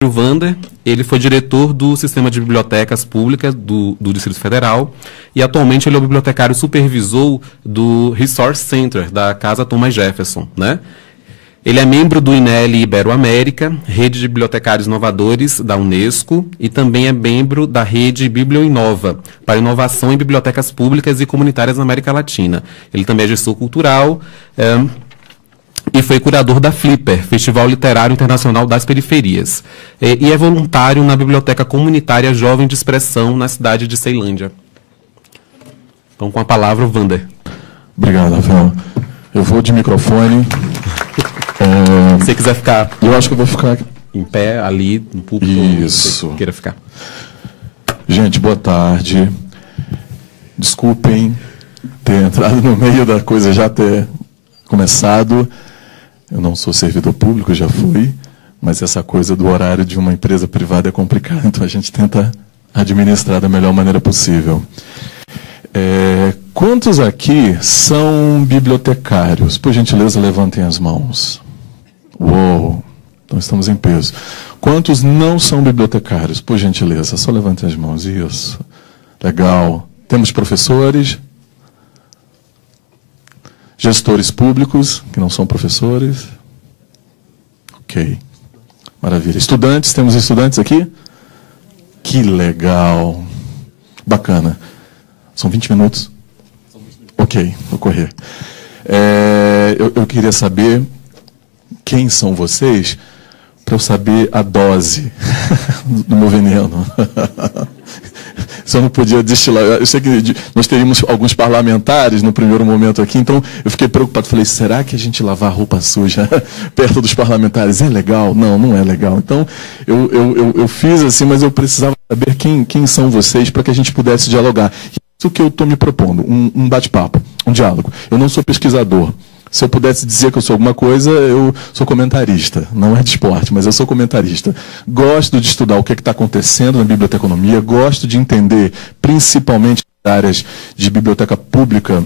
O Wander, ele foi diretor do Sistema de Bibliotecas Públicas do Distrito Federal e atualmente ele é o bibliotecário supervisor do Resource Center da Casa Thomas Jefferson, né? Ele é membro do INEL Ibero-América, Rede de Bibliotecários Inovadores da Unesco e também é membro da Rede Biblioinova, para inovação em bibliotecas públicas e comunitárias na América Latina. Ele também é gestor cultural, e foi curador da Flipper, Festival Literário Internacional das Periferias. E é voluntário na Biblioteca Comunitária Jovem de Expressão, na cidade de Ceilândia. Então, com a palavra, o Wander. Obrigado, Rafael. Eu vou de microfone. Se você quiser ficar... Eu acho que eu vou ficar... em pé, ali, no público. Isso. Queira ficar. Gente, boa tarde. Desculpem ter entrado no meio da coisa, já ter começado. Eu não sou servidor público, já fui, mas essa coisa do horário de uma empresa privada é complicada, então a gente tenta administrar da melhor maneira possível. Quantos aqui são bibliotecários? Por gentileza, levantem as mãos. Uou, então estamos em peso. Quantos não são bibliotecários? Por gentileza, só levantem as mãos. Isso. Legal. Temos professores? Gestores públicos, que não são professores. Ok. Maravilha. Estudantes, temos estudantes aqui? Que legal. Bacana. São 20 minutos? Ok, vou correr. Eu queria saber quem são vocês, para eu saber a dose do meu veneno. Se eu não podia destilar. Eu sei que nós teríamos alguns parlamentares no primeiro momento aqui, então eu fiquei preocupado. Falei, será que a gente lavar roupa suja perto dos parlamentares é legal? Não, não é legal. Então, eu fiz assim, mas eu precisava saber quem são vocês para que a gente pudesse dialogar. Isso que eu estou me propondo, um bate-papo, um diálogo. Eu não sou pesquisador. Se eu pudesse dizer que eu sou alguma coisa, eu sou comentarista. Não é de esporte, mas eu sou comentarista. Gosto de estudar o que está acontecendo na biblioteconomia, gosto de entender, principalmente áreas de biblioteca pública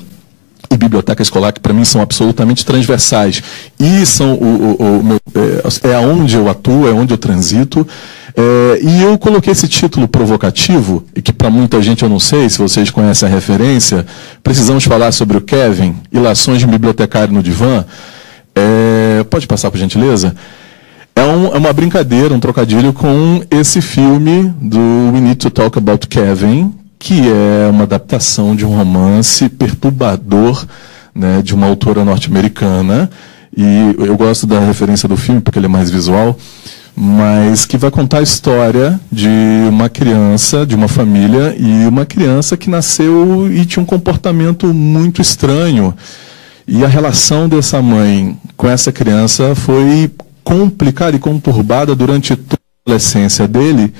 e biblioteca escolar, que para mim são absolutamente transversais. E são aonde eu atuo, é onde eu transito. E eu coloquei esse título provocativo, e que para muita gente eu não sei, se vocês conhecem a referência, precisamos falar sobre o Kevin, Ilações de Bibliotecário no Divã. Pode passar, por gentileza? É uma brincadeira, um trocadilho com esse filme do We Need to Talk About Kevin, que é uma adaptação de um romance perturbador, né, de uma autora norte-americana. E eu gosto da referência do filme, porque ele é mais visual, mas que vai contar a história de uma criança, de uma família, e uma criança que nasceu e tinha um comportamento muito estranho. E a relação dessa mãe com essa criança foi complicada e conturbada durante toda a adolescência dele,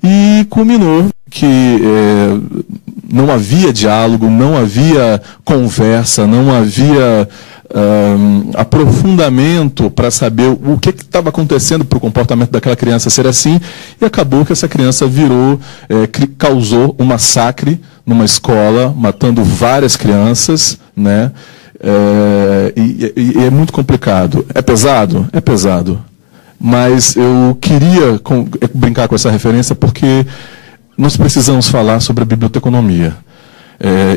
e culminou que não havia diálogo, não havia conversa, não havia aprofundamento para saber o que estava acontecendo para o comportamento daquela criança ser assim, e acabou que essa criança causou um massacre numa escola, matando várias crianças, né? E é muito complicado. É pesado? É pesado. Mas eu queria brincar com essa referência porque nós precisamos falar sobre a biblioteconomia.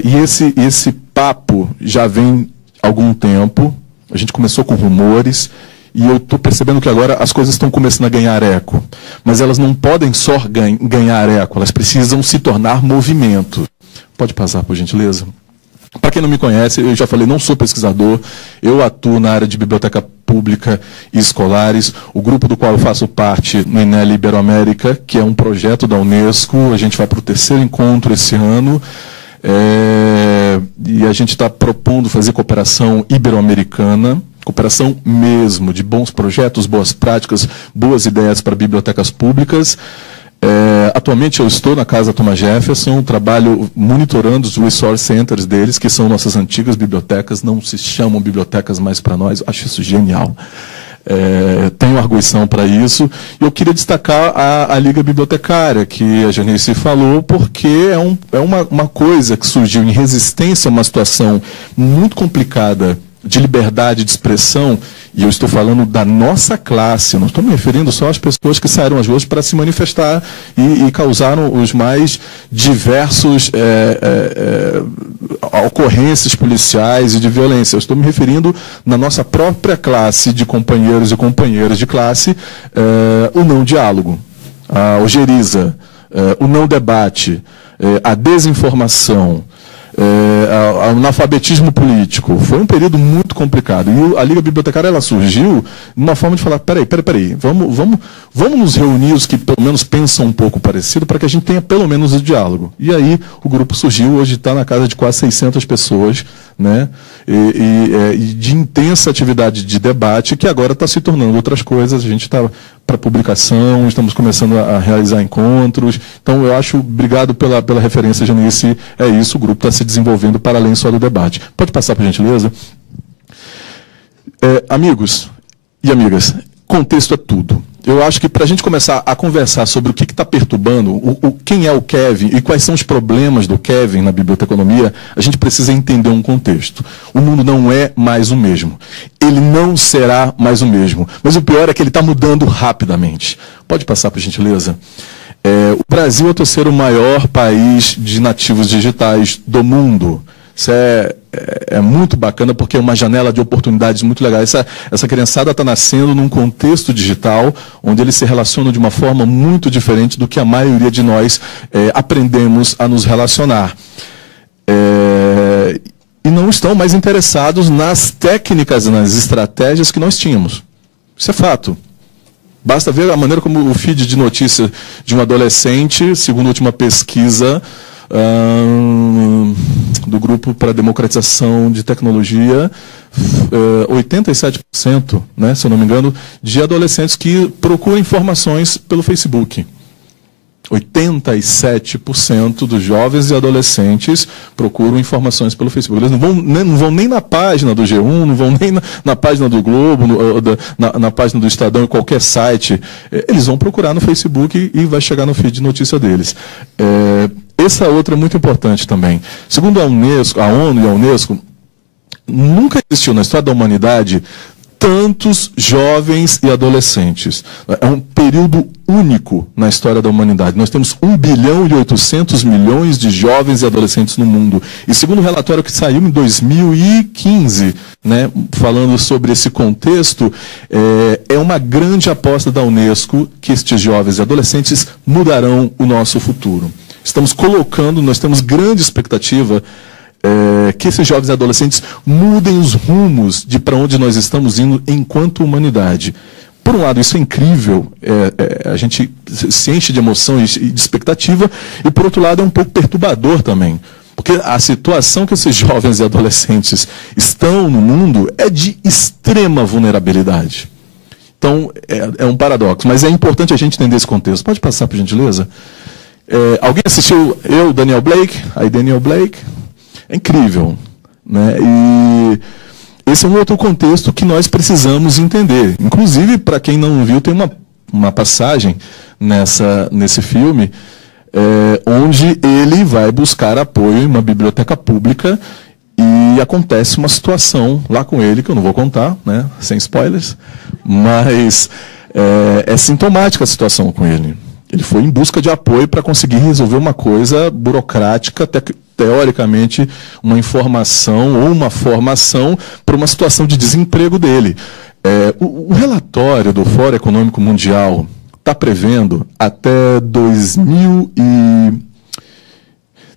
E esse papo já vem há algum tempo. A gente começou com rumores e eu estou percebendo que agora as coisas estão começando a ganhar eco. Mas elas não podem só ganhar eco, elas precisam se tornar movimento. Pode passar, por gentileza? Para quem não me conhece, eu já falei, não sou pesquisador, eu atuo na área de biblioteca pública e escolares. O grupo do qual eu faço parte no INEL Ibero-América, que é um projeto da Unesco, a gente vai para o 3º encontro esse ano, e a gente está propondo fazer cooperação ibero-americana, cooperação mesmo, de bons projetos, boas práticas, boas ideias para bibliotecas públicas. Atualmente eu estou na Casa Thomas Jefferson, trabalho monitorando os resource centers deles, que são nossas antigas bibliotecas, não se chamam bibliotecas mais para nós, acho isso genial. Tenho arguição para isso. Eu queria destacar a Liga Bibliotecária, que a Janice falou, porque é uma coisa que surgiu em resistência a uma situação muito complicada de liberdade de expressão, e eu estou falando da nossa classe, não estou me referindo só às pessoas que saíram às ruas para se manifestar e causaram os mais diversos ocorrências policiais e de violência. Eu estou me referindo na nossa própria classe de companheiros e companheiras de classe, o não diálogo, a ojeriza, o não debate, a desinformação, o analfabetismo político. Foi um período muito complicado. E a Liga Bibliotecária, ela surgiu numa forma de falar, peraí, vamos nos reunir os que pelo menos pensam um pouco parecido para que a gente tenha pelo menos o diálogo. E aí o grupo surgiu, hoje está na casa de quase 600 pessoas, né? E de intensa atividade de debate, que agora está se tornando outras coisas. A gente está para publicação, estamos começando a realizar encontros. Então, eu acho, obrigado pela referência, Janice, é isso, o grupo está se desenvolvendo para além só do debate. Pode passar, por gentileza? Amigos e amigas, contexto é tudo. Eu acho que para a gente começar a conversar sobre o que está perturbando, quem é o Kevin e quais são os problemas do Kevin na biblioteconomia, a gente precisa entender um contexto. O mundo não é mais o mesmo. Ele não será mais o mesmo. Mas o pior é que ele está mudando rapidamente. Pode passar, por gentileza? O Brasil é o terceiro maior país de nativos digitais do mundo. Isso é muito bacana, porque é uma janela de oportunidades muito legal. Essa criançada está nascendo num contexto digital, onde eles se relacionam de uma forma muito diferente do que a maioria de nós aprendemos a nos relacionar. E não estão mais interessados nas técnicas, nas estratégias que nós tínhamos. Isso é fato. Basta ver a maneira como o feed de notícia de um adolescente, segundo a última pesquisa do Grupo para a Democratização de Tecnologia, 87%, né, se eu não me engano, de adolescentes que procuram informações pelo Facebook. 87% dos jovens e adolescentes procuram informações pelo Facebook. Eles não vão nem na página do G1, não vão nem na página do Globo, na página do Estadão, em qualquer site. Eles vão procurar no Facebook e vai chegar no feed de notícia deles. Essa outra é muito importante também. Segundo a ONU e a Unesco, nunca existiu na história da humanidade tantos jovens e adolescentes. É um período único na história da humanidade. Nós temos 1 bilhão e 800 milhões de jovens e adolescentes no mundo. E segundo o relatório que saiu em 2015, né, falando sobre esse contexto, é uma grande aposta da Unesco que estes jovens e adolescentes mudarão o nosso futuro. Nós temos grande expectativa que esses jovens e adolescentes mudem os rumos de para onde nós estamos indo enquanto humanidade. Por um lado, isso é incrível, a gente se enche de emoção e de expectativa, e por outro lado é um pouco perturbador também, porque a situação que esses jovens e adolescentes estão no mundo é de extrema vulnerabilidade. Então, é um paradoxo, mas é importante a gente entender esse contexto. Pode passar, por gentileza? Alguém assistiu Daniel Blake? Daniel Blake? É incrível, né? E esse é um outro contexto que nós precisamos entender. Inclusive, para quem não viu, tem uma passagem nesse filme onde ele vai buscar apoio em uma biblioteca pública e acontece uma situação lá com ele, que eu não vou contar, né? Sem spoilers, mas é sintomática a situação com ele. Ele foi em busca de apoio para conseguir resolver uma coisa burocrática, teoricamente uma informação ou uma formação para uma situação de desemprego dele. O relatório do Fórum Econômico Mundial está prevendo até 2000 e...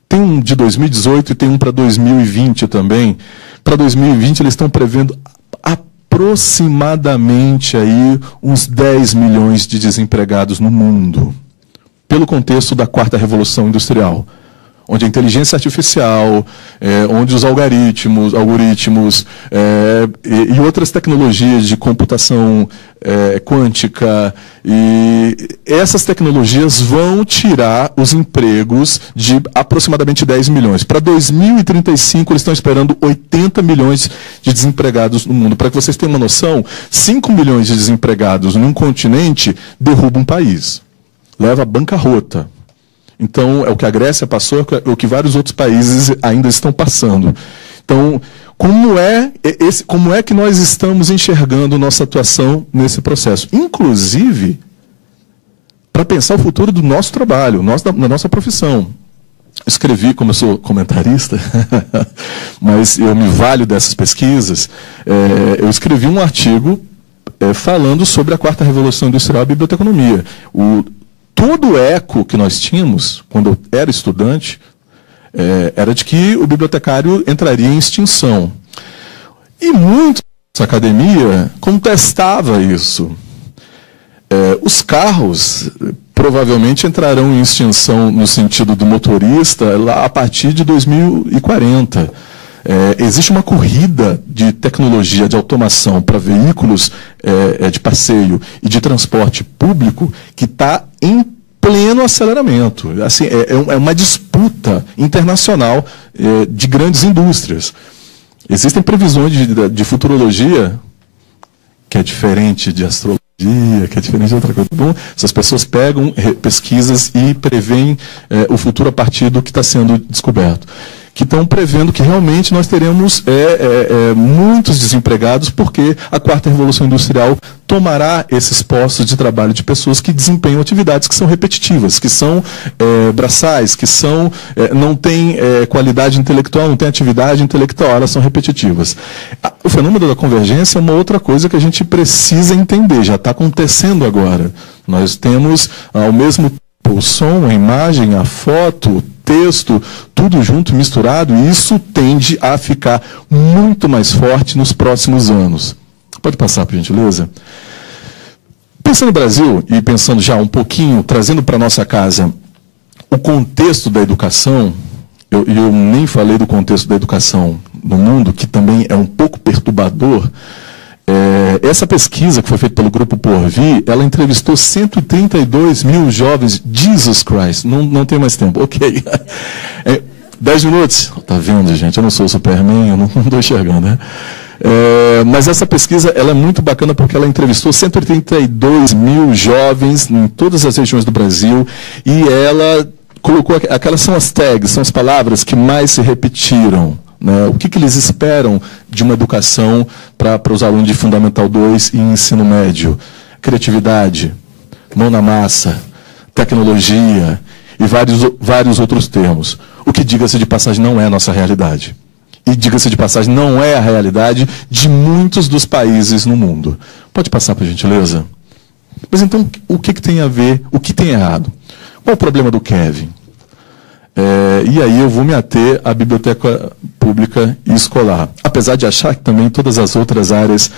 Tem um de 2018 e tem um para 2020 também. Para 2020 eles estão prevendo aproximadamente aí uns 10 milhões de desempregados no mundo, pelo contexto da quarta revolução industrial, onde a inteligência artificial, onde os algoritmos e outras tecnologias de computação quântica, e essas tecnologias vão tirar os empregos de aproximadamente 10 milhões. Para 2035, eles estão esperando 80 milhões de desempregados no mundo. Para que vocês tenham uma noção, 5 milhões de desempregados num continente derruba um país, leva à bancarrota. Então, é o que a Grécia passou, é o que vários outros países ainda estão passando. Então, como é que nós estamos enxergando nossa atuação nesse processo? Inclusive, para pensar o futuro do nosso trabalho, da nossa profissão. Escrevi, como eu sou comentarista, mas eu me valho dessas pesquisas, eu escrevi um artigo falando sobre a quarta revolução industrial e a biblioteconomia. Todo o eco que nós tínhamos, quando eu era estudante, era de que o bibliotecário entraria em extinção. E muito da academia contestava isso. Os carros provavelmente entrarão em extinção no sentido do motorista lá a partir de 2040. Existe uma corrida de tecnologia de automação para veículos de passeio e de transporte público que está em pleno aceleramento. Assim, é uma disputa internacional de grandes indústrias. Existem previsões de futurologia, que é diferente de astrologia, que é diferente de outra coisa. Bom, essas pessoas pegam pesquisas e preveem o futuro a partir do que está sendo descoberto. Que estão prevendo que realmente nós teremos muitos desempregados, porque a quarta revolução industrial tomará esses postos de trabalho de pessoas que desempenham atividades que são repetitivas, que são braçais, que não têm qualidade intelectual, não têm atividade intelectual, elas são repetitivas. O fenômeno da convergência é uma outra coisa que a gente precisa entender, já está acontecendo agora. Nós temos, ao mesmo tempo, o som, a imagem, a foto, o texto, tudo junto, misturado, e isso tende a ficar muito mais forte nos próximos anos. Pode passar, por gentileza? Pensando no Brasil, e pensando já um pouquinho, trazendo para a nossa casa o contexto da educação, eu nem falei do contexto da educação no mundo, que também é um pouco perturbador. Essa pesquisa que foi feita pelo Grupo Porvir, ela entrevistou 132 mil jovens. Jesus Christ, não tem mais tempo, ok. 10 minutos, tá vendo, gente? Eu não sou o Superman, eu não estou enxergando, né? Mas essa pesquisa ela é muito bacana porque ela entrevistou 132 mil jovens em todas as regiões do Brasil e ela colocou, aquelas são as tags, são as palavras que mais se repetiram. Né? O que eles esperam de uma educação para os alunos de Fundamental 2 e ensino médio? Criatividade, mão na massa, tecnologia e vários outros termos. O que, diga-se de passagem, não é a nossa realidade. E, diga-se de passagem, não é a realidade de muitos dos países no mundo. Pode passar, por gentileza? Mas então, o que tem a ver, o que tem errado? Qual o problema do Kevin? E aí eu vou me ater à biblioteca pública e escolar. Apesar de achar que também todas as outras áreas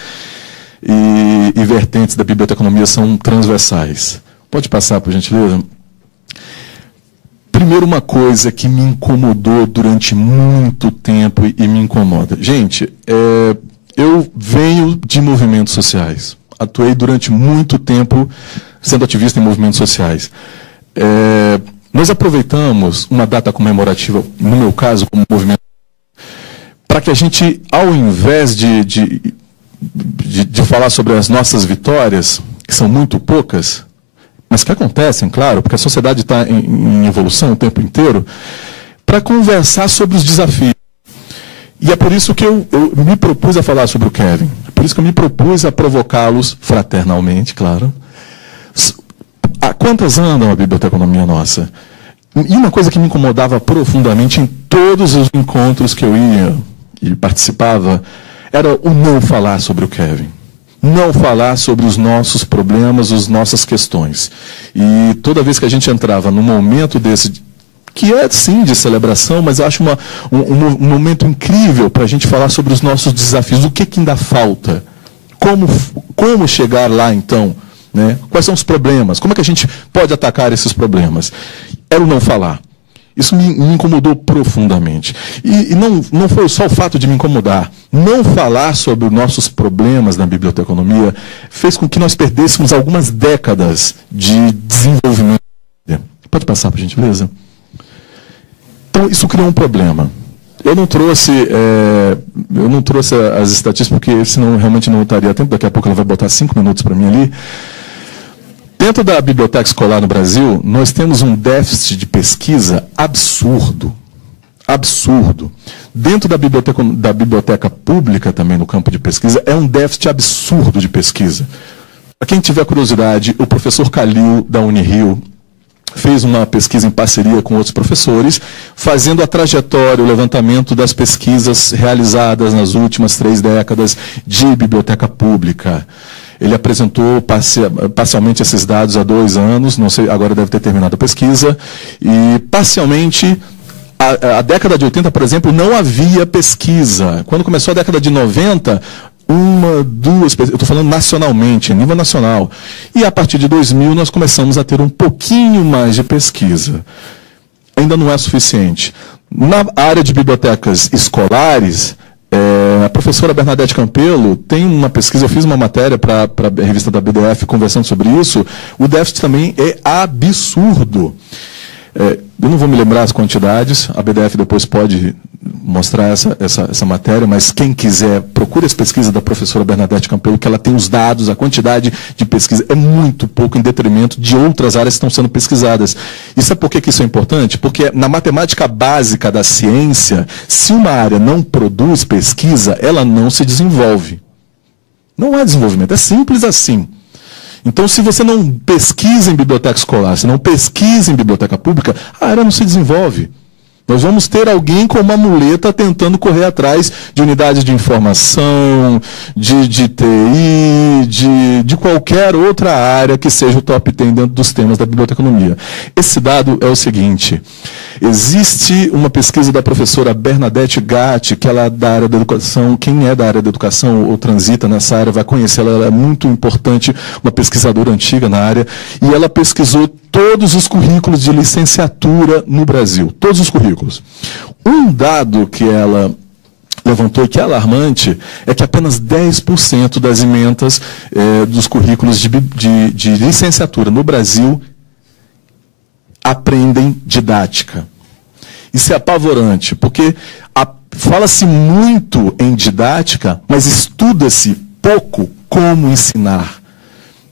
e vertentes da biblioteconomia são transversais. Pode passar, por gentileza? Primeiro, uma coisa que me incomodou durante muito tempo e me incomoda. Gente, eu venho de movimentos sociais. Atuei durante muito tempo sendo ativista em movimentos sociais. Nós aproveitamos uma data comemorativa, no meu caso, como movimento, para que a gente, ao invés de falar sobre as nossas vitórias, que são muito poucas, mas que acontecem, claro, porque a sociedade está em evolução o tempo inteiro, para conversar sobre os desafios. E é por isso que eu me propus a falar sobre o Kevin. É por isso que eu me propus a provocá-los fraternalmente, claro. Quantas andam a biblioteconomia nossa? E uma coisa que me incomodava profundamente em todos os encontros que eu ia e participava, era o não falar sobre o Kevin. Não falar sobre os nossos problemas, as nossas questões. E toda vez que a gente entrava num momento desse, que é sim de celebração, mas eu acho um momento incrível para a gente falar sobre os nossos desafios, o que ainda falta, como chegar lá então, né? Quais são os problemas, como é que a gente pode atacar esses problemas. Era o não falar. Isso me incomodou profundamente. E não foi só o fato de me incomodar. Não falar sobre os nossos problemas na biblioteconomia fez com que nós perdêssemos algumas décadas de desenvolvimento. Pode passar, por gentileza? Então, isso criou um problema. Eu não trouxe as estatísticas, porque senão realmente não estaria tempo. Daqui a pouco ela vai botar 5 minutos para mim ali. Dentro da biblioteca escolar no Brasil, nós temos um déficit de pesquisa absurdo. absurdo. Dentro da biblioteca pública, também no campo de pesquisa, é um déficit absurdo de pesquisa. Para quem tiver curiosidade, o professor Calil, da Unirio, fez uma pesquisa em parceria com outros professores, fazendo a trajetória, o levantamento das pesquisas realizadas nas últimas 3 décadas de biblioteca pública. Ele apresentou parcialmente esses dados há 2 anos, não sei, agora deve ter terminado a pesquisa, e parcialmente, a década de 80, por exemplo, não havia pesquisa. Quando começou a década de 90, 1, 2, eu estou falando nacionalmente, a nível nacional. E a partir de 2000 nós começamos a ter um pouquinho mais de pesquisa. Ainda não é suficiente. Na área de bibliotecas escolares, a professora Bernadette Campelo tem uma pesquisa, eu fiz uma matéria para a revista da BDF conversando sobre isso, o déficit também é absurdo. Eu não vou me lembrar as quantidades, a BDF depois pode mostrar essa matéria, mas quem quiser, procure as pesquisas da professora Bernadette Campelo, que ela tem os dados, a quantidade de pesquisa é muito pouco em detrimento de outras áreas que estão sendo pesquisadas. E sabe por que isso é importante? Porque na matemática básica da ciência, se uma área não produz pesquisa, ela não se desenvolve. Não é desenvolvimento, é simples assim. Então, se você não pesquisa em biblioteca escolar, se não pesquisa em biblioteca pública, a área não se desenvolve. Nós vamos ter alguém com uma muleta tentando correr atrás de unidades de informação, de TI, de qualquer outra área que seja o top 10 dentro dos temas da biblioteconomia. Esse dado é o seguinte: existe uma pesquisa da professora Bernadette Gatti, que ela é da área da educação, quem é da área da educação ou transita nessa área vai conhecer, ela é muito importante, uma pesquisadora antiga na área, e ela pesquisou todos os currículos de licenciatura no Brasil, todos os currículos. Um dado que ela levantou, que é alarmante, é que apenas 10% das emendas dos currículos de licenciatura no Brasil aprendem didática. Isso é apavorante, porque fala-se muito em didática, mas estuda-se pouco como ensinar.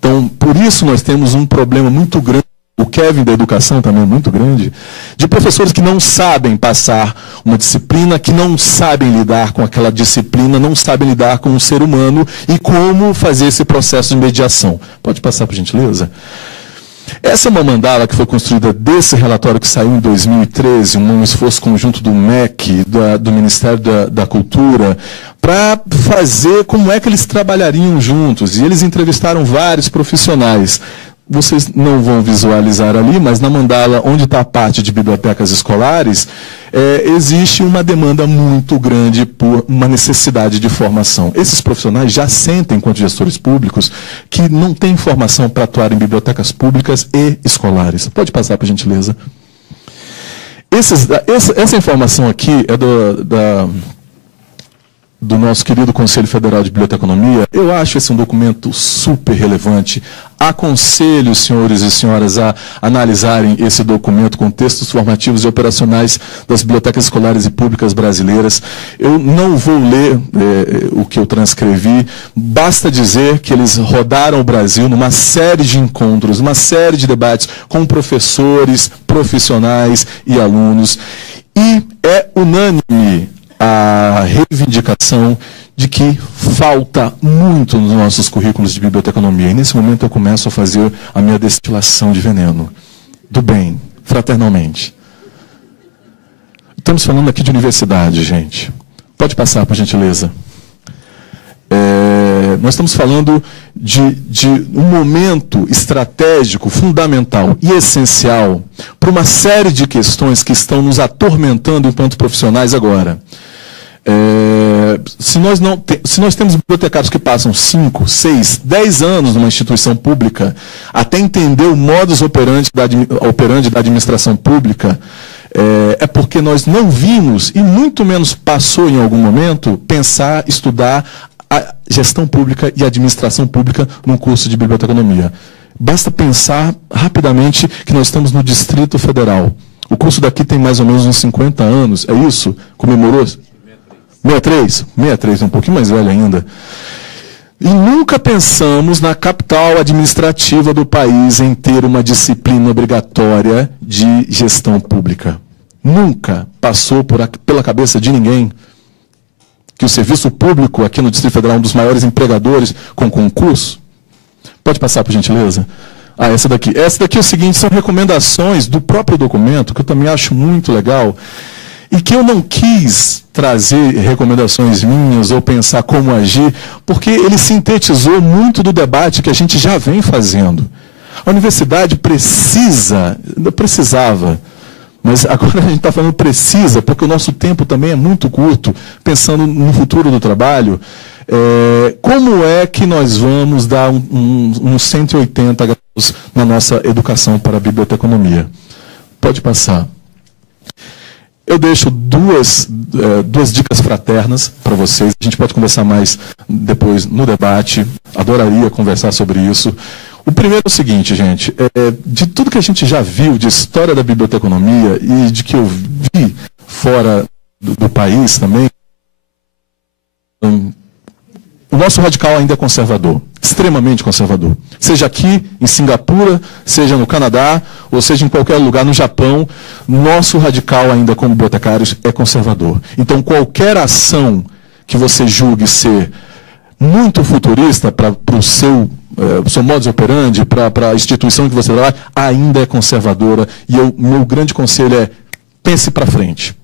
Então, por isso nós temos um problema muito grande, o Kevin da educação também é muito grande, de professores que não sabem passar uma disciplina, que não sabem lidar com aquela disciplina, não sabem lidar com o ser humano e como fazer esse processo de mediação. Pode passar, por gentileza? Essa é uma mandala que foi construída desse relatório que saiu em 2013, um esforço conjunto do MEC, do Ministério da Cultura, para fazer como é que eles trabalhariam juntos. E eles entrevistaram vários profissionais. Vocês não vão visualizar ali, mas na mandala, onde está a parte de bibliotecas escolares, existe uma demanda muito grande por uma necessidade de formação. Esses profissionais já sentem, enquanto gestores públicos, que não têm formação para atuar em bibliotecas públicas e escolares. Pode passar, por gentileza. Essa informação aqui é do nosso querido Conselho Federal de Biblioteconomia. Eu acho esse um documento super relevante. Aconselho os senhores e senhoras a analisarem esse documento com textos formativos e operacionais das bibliotecas escolares e públicas brasileiras. Eu não vou ler o que eu transcrevi, basta dizer que eles rodaram o Brasil numa série de encontros, uma série de debates com professores, profissionais e alunos, e é unânime a reivindicação de que falta muito nos nossos currículos de biblioteconomia. E nesse momento eu começo a fazer a minha destilação de veneno. Do bem, fraternalmente. Estamos falando aqui de universidade, gente. Pode passar, por gentileza. Nós estamos falando de um momento estratégico, fundamental e essencial para uma série de questões que estão nos atormentando enquanto profissionais agora. Se nós temos bibliotecários que passam 5, 6, 10 anos numa instituição pública até entender o modus operandi da administração pública, é porque nós não vimos, e muito menos passou em algum momento, pensar, estudar a gestão pública e a administração pública num curso de biblioteconomia. Basta pensar rapidamente que nós estamos no Distrito Federal. O curso daqui tem mais ou menos uns 50 anos, é isso? Comemorou? 63? 63, um pouquinho mais velho ainda. E nunca pensamos na capital administrativa do país em ter uma disciplina obrigatória de gestão pública. Nunca passou pela cabeça de ninguém que o serviço público aqui no Distrito Federal é um dos maiores empregadores com concurso? Pode passar, por gentileza? Essa daqui. Essa daqui é o seguinte, são recomendações do próprio documento, que eu também acho muito legal, e que eu não quis trazer recomendações minhas ou pensar como agir, porque ele sintetizou muito do debate que a gente já vem fazendo. A universidade precisava, mas agora a gente está falando precisa, porque o nosso tempo também é muito curto, pensando no futuro do trabalho. Como é que nós vamos dar uns 180 graus na nossa educação para a biblioteconomia? Pode passar. Eu deixo duas dicas fraternas para vocês. A gente pode conversar mais depois no debate. Adoraria conversar sobre isso. O primeiro é o seguinte, gente. De tudo que a gente já viu de história da biblioteconomia e de que eu vi fora do país também, o nosso radical ainda é conservador, extremamente conservador. Seja aqui em Singapura, seja no Canadá, ou seja em qualquer lugar no Japão, nosso radical ainda como bibliotecários é conservador. Então qualquer ação que você julgue ser muito futurista para o seu modus operandi, para a instituição que você trabalha, ainda é conservadora. E meu grande conselho é: pense para frente.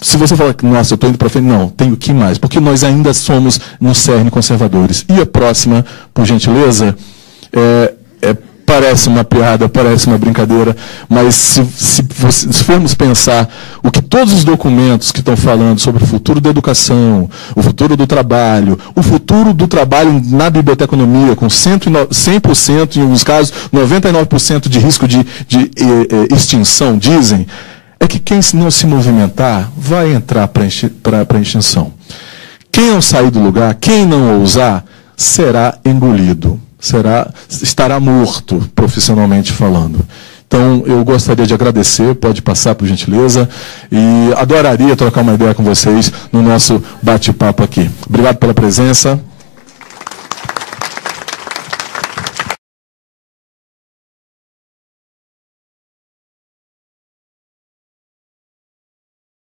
Se você falar que, nossa, eu estou indo para frente, não, tenho que ir mais, porque nós ainda somos no cerne conservadores. E a próxima, por gentileza, parece uma piada, parece uma brincadeira, mas se formos pensar o que todos os documentos que estão falando sobre o futuro da educação, o futuro do trabalho na biblioteconomia, com 100%, em alguns casos, 99% de risco de extinção, dizem, é que quem não se movimentar vai entrar para a extinção. Quem não sair do lugar, quem não ousar, será engolido. Estará morto, profissionalmente falando. Então, eu gostaria de agradecer, pode passar, por gentileza, e adoraria trocar uma ideia com vocês no nosso bate-papo aqui. Obrigado pela presença.